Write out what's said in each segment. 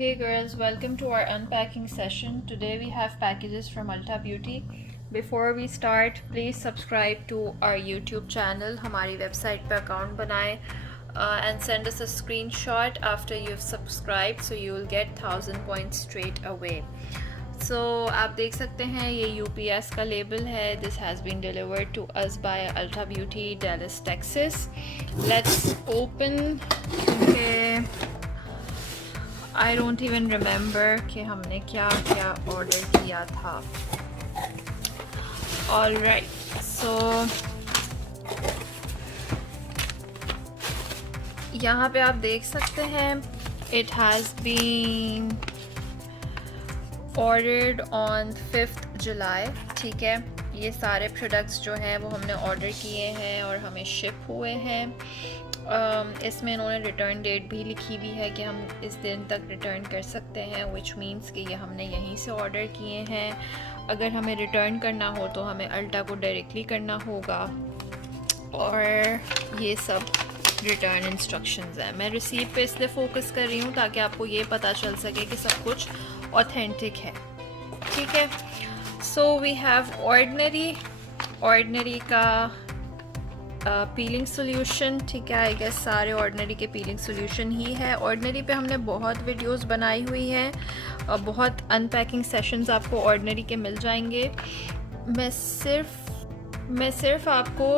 Hey girls, welcome to our unpacking session. Today we have packages from Ulta Beauty. Before we start, please subscribe to our YouTube channel. हमारी website पे account बनाएं and send us a screenshot after you've subscribed so you will get 1000 points straight away. So आप देख सकते हैं ये UPS का label है. This has been delivered to us by Ulta Beauty, Dallas, Texas. Let's open. Okay. I don't even remember कि हमने क्या क्या ऑर्डर किया था. Alright, so यहाँ पे आप देख सकते हैं it has been ordered on 5th July. ठीक है, ये सारे प्रोडक्ट्स जो हैं वो हमने ऑर्डर किए हैं और हमें शिप हुए हैं. इसमें इन्होंने रिटर्न डेट भी लिखी हुई है कि हम इस दिन तक रिटर्न कर सकते हैं, विच मीन्स कि ये हमने यहीं से ऑर्डर किए हैं. अगर हमें रिटर्न करना हो तो हमें अल्टा को डायरेक्टली करना होगा. और ये सब रिटर्न इंस्ट्रक्शंस हैं. मैं रिसीप्ट पे इसलिए फ़ोकस कर रही हूँ ताकि आपको ये पता चल सके कि सब कुछ ऑथेंटिक है. ठीक है, सो वी हैव ऑर्डिनरी का पीलिंग सोल्यूशन. ठीक है, आई गेस सारे ऑर्डिनरी के पीलिंग सोल्यूशन ही है. ऑर्डिनरी पे हमने बहुत वीडियोस बनाई हुई हैं और बहुत अनपैकिंग सेशंस आपको ऑर्डिनरी के मिल जाएंगे. मैं सिर्फ आपको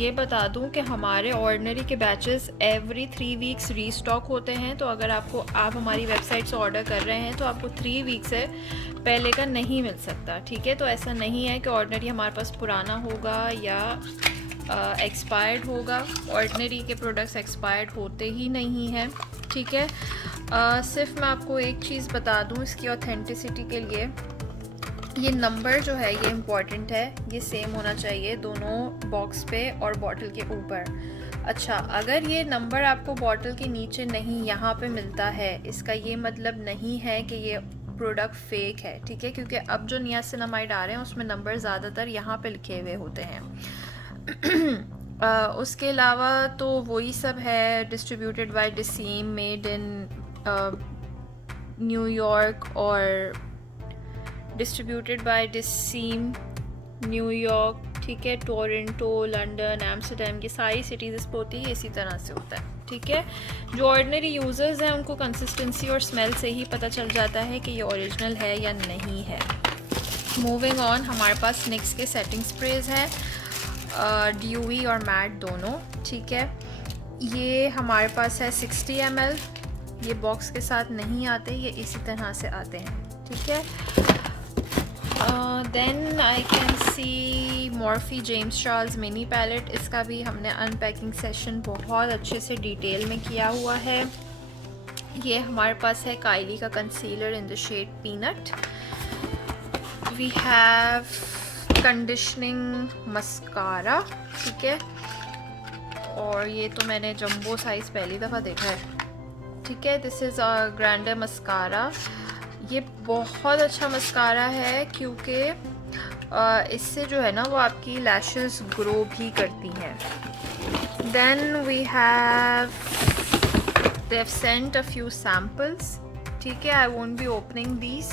ये बता दूं कि हमारे ऑर्डिनरी के बैचेस एवरी 3 वीक्स रीस्टॉक होते हैं. तो अगर आप हमारी वेबसाइट से ऑर्डर कर रहे हैं तो आपको 3 वीक से पहले का नहीं मिल सकता. ठीक है, तो ऐसा नहीं है कि ऑर्डिनरी हमारे पास पुराना होगा या एक्सपायर्ड होगा. ऑर्डिनरी के प्रोडक्ट्स एक्सपायर्ड होते ही नहीं हैं. ठीक है, सिर्फ मैं आपको एक चीज़ बता दूं इसकी ऑथेंटिसिटी के लिए. ये नंबर जो है ये इम्पॉर्टेंट है. ये सेम होना चाहिए दोनों बॉक्स पे और बॉटल के ऊपर. अच्छा, अगर ये नंबर आपको बॉटल के नीचे नहीं यहाँ पे मिलता है, इसका ये मतलब नहीं है कि ये प्रोडक्ट फेक है. ठीक है, क्योंकि अब जो नियासिनामाइड आ रहे हैं उसमें नंबर ज़्यादातर यहाँ पे लिखे हुए होते हैं. उसके अलावा तो वही सब है. Distributed by Deciem, made in New York और डिस्ट्रीब्यूटेड बाय डिसीम न्यूयॉर्क. ठीक है, टोरंटो, लंदन, एम्स्टर्डम, ये सारी सिटीज़ इस पर होती है. इसी तरह से होता है. ठीक है, जो ऑर्डिनरी यूज़र्स हैं उनको कंसिस्टेंसी और स्मेल से ही पता चल जाता है कि ये ओरिजिनल है या नहीं है. मूविंग ऑन, हमारे पास निक्स के सेटिंग स्प्रेज हैं, ड्यूई और मैट दोनों. ठीक है, ये हमारे पास है 60 ml. ये बॉक्स के साथ नहीं आते, ये इसी तरह से आते हैं. ठीक है, then I can see Morphe James Charles mini palette. इसका भी हमने अनपैकिंग सेशन बहुत अच्छे से डिटेल में किया हुआ है. ये हमारे पास है काइली का concealer in the shade peanut. We have conditioning mascara. ठीक है, और ये तो मैंने जंबो साइज़ पहली दफ़ा देखा है. ठीक है, this is a grander mascara. ये बहुत अच्छा मस्कारा है क्योंकि इससे जो है ना वो आपकी लैशेस ग्रो भी करती हैं. Then we have they have sent a few samples. ठीक है, I won't be opening these.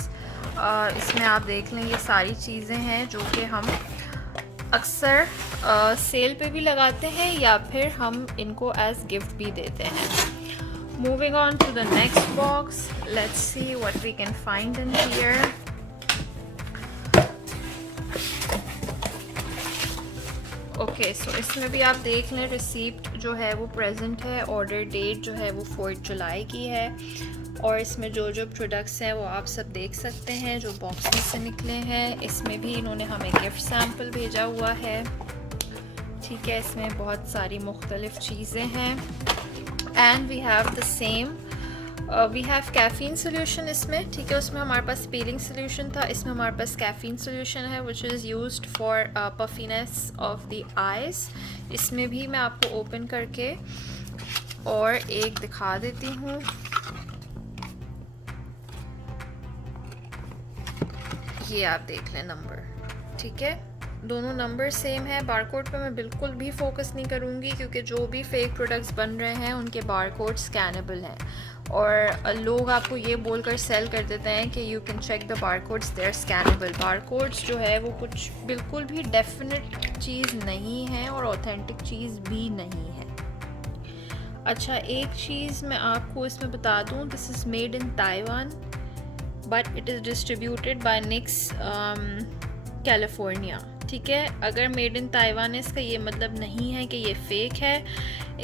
इसमें आप देख लें ये सारी चीज़ें हैं जो कि हम अक्सर सेल पे भी लगाते हैं या फिर हम इनको एज गिफ्ट भी देते हैं. Moving on to the next box, let's see what we can find in here. Okay, so इसमें भी आप देख लें रिसीप्ट जो है वो प्रेजेंट है. ऑर्डर डेट जो है वो 4 जुलाई की है और इसमें जो जो प्रोडक्ट्स हैं वो आप सब देख सकते हैं जो बॉक्स में से निकले हैं. इसमें भी इन्होंने हमें गिफ्ट सैम्पल भेजा हुआ है. ठीक है, इसमें बहुत सारी मुख्तलिफ चीज़ें हैं. And we have the same, we have caffeine solution इसमें. ठीक है, उसमें हमारे पास पीलिंग सोल्यूशन था, इसमें हमारे पास कैफ़ीन सोल्यूशन है which is used for puffiness of the eyes. इसमें भी मैं आपको ओपन करके और एक दिखा देती हूँ. ये आप देख लें नंबर. ठीक है, दोनों नंबर सेम है। बारकोड पे मैं बिल्कुल भी फोकस नहीं करूँगी क्योंकि जो भी फेक प्रोडक्ट्स बन रहे हैं उनके बारकोड स्कैनेबल हैं, और लोग आपको ये बोलकर सेल कर देते हैं कि you can check the barcodes, they are scannable. Barcodes जो है वो कुछ बिल्कुल भी डेफिनेट चीज़ नहीं है और ऑथेंटिक चीज़ भी नहीं है। अच्छा, एक चीज़ मैं आपको इसमें बता दूँ, this is made in Taiwan but it is distributed by Nyx California. ठीक है, अगर मेड इन ताइवान है इसका ये मतलब नहीं है कि ये फ़ेक है।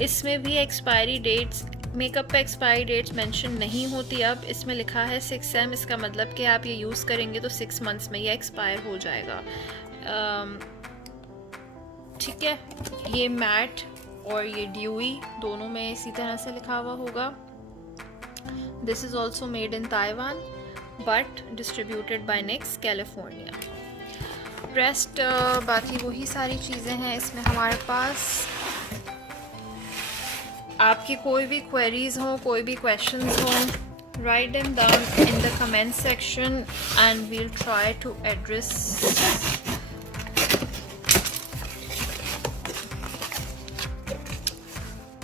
इसमें भी एक्सपायरी डेट्स, मेकअप पे एक्सपायरी डेट्स मेंशन नहीं होती। अब इसमें लिखा है 6M, इसका मतलब कि आप ये यूज़ करेंगे तो 6 मंथ्स में ये एक्सपायर हो जाएगा। ठीक है, ये मैट और ये ड्यूई दोनों में इसी तरह से लिखा हुआ होगा। This is also made in Taiwan but distributed by Nyx California. Rest बाकी वही सारी चीज़ें हैं इसमें हमारे पास। आपकी कोई भी क्वेरीज़ हों, कोई भी क्वेश्चंस हों, write them down in the comment section and we'll try to address.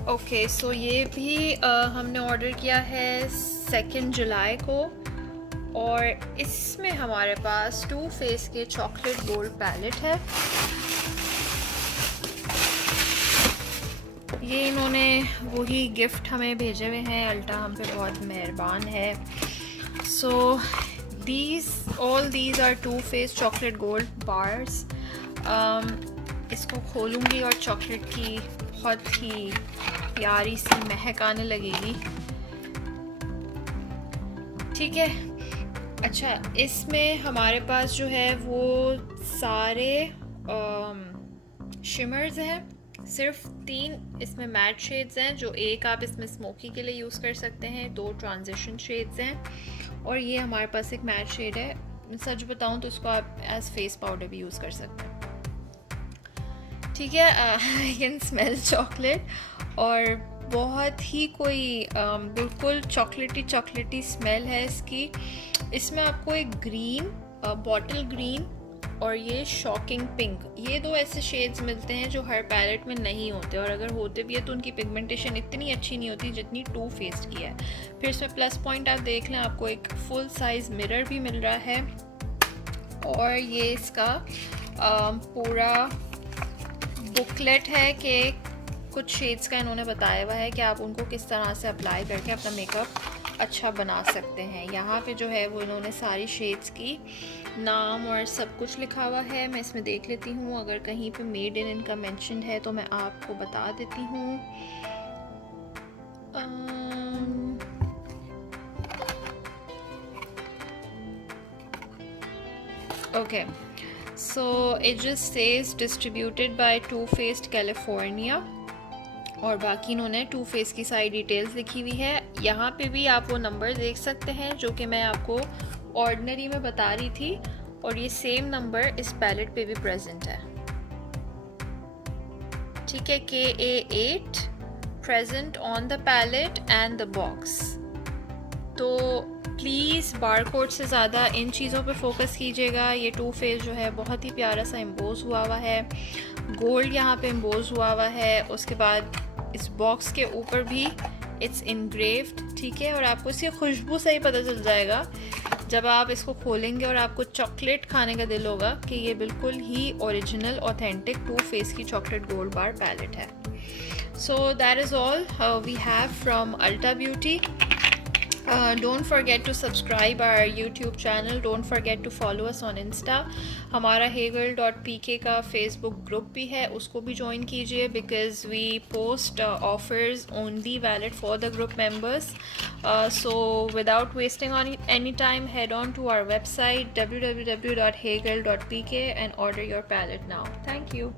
Okay, so ये भी हमने ऑर्डर किया है 2 जुलाई को, और इसमें हमारे पास टू फेस के चॉकलेट गोल्ड पैलेट है। ये इन्होंने वही गिफ्ट हमें भेजे हुए हैं, अल्टा हम पे बहुत मेहरबान है। So all these are Too Faced chocolate gold bars. इसको खोलूँगी और चॉकलेट की बहुत ही प्यारी सी महक आने लगेगी। ठीक है, अच्छा, इसमें हमारे पास जो है वो सारे शिमर्स हैं। सिर्फ 3 इसमें मैट शेड्स हैं, जो एक आप इसमें स्मोकी के लिए यूज़ कर सकते हैं, 2 ट्रांजिशन शेड्स हैं, और ये हमारे पास एक मैट शेड है। सच बताऊं तो इसको आप एज फेस पाउडर भी यूज़ कर सकते हैं। ठीक है, आई कैन स्मेल चॉकलेट, और बहुत ही कोई बिल्कुल चॉकलेटी स्मेल है इसकी। इसमें आपको एक ग्रीन, बॉटल ग्रीन और ये शॉकिंग पिंक, ये 2 ऐसे शेड्स मिलते हैं जो हर पैलेट में नहीं होते, और अगर होते भी है तो उनकी पिगमेंटेशन इतनी अच्छी नहीं होती जितनी टू फेस्ड की है। फिर इसमें प्लस पॉइंट आप देख लें, आपको एक फुल साइज़ मिरर भी मिल रहा है, और ये इसका पूरा बुकलेट है कि कुछ शेड्स का इन्होंने बताया हुआ है कि आप उनको किस तरह से अप्लाई करके अपना मेकअप अच्छा बना सकते हैं। यहाँ पे जो है वो इन्होंने सारी शेड्स की नाम और सब कुछ लिखा हुआ है। मैं इसमें देख लेती हूँ, अगर कहीं पे मेड इन इनका मेंशन है तो मैं आपको बता देती हूँ। Okay, so it just says distributed by two faced California, और बाकी इन्होंने टू फेस की सारी डिटेल्स लिखी हुई है। यहाँ पे भी आप वो नंबर देख सकते हैं जो कि मैं आपको ऑर्डिनरी में बता रही थी, और ये सेम नंबर इस पैलेट पे भी प्रेजेंट है। ठीक है, KA8 present on the palette and the box. तो प्लीज़ बारकोड से ज़्यादा इन चीज़ों पे फोकस कीजिएगा। ये टू फेस जो है बहुत ही प्यारा सा एम्बोज हुआ है, गोल्ड यहाँ पे एम्बोज हुआ है। उसके बाद इस बॉक्स के ऊपर भी इट्स इनग्रेव्ड। ठीक है, और आपको इसकी खुशबू से ही पता चल जाएगा जब आप इसको खोलेंगे और आपको चॉकलेट खाने का दिल होगा कि ये बिल्कुल ही ओरिजिनल ऑथेंटिक टू फेस की चॉकलेट गोल्ड बार पैलेट है। So that is all we have from Ulta Beauty. Don't forget to subscribe our YouTube channel. Don't forget to follow us on Insta. हमारा heygirl.pk का Facebook group भी है, उसको भी join कीजिए, because we post offers only valid for the group members. So without wasting any time, head on to our website www.heygirl.pk and order your palette now. Thank you.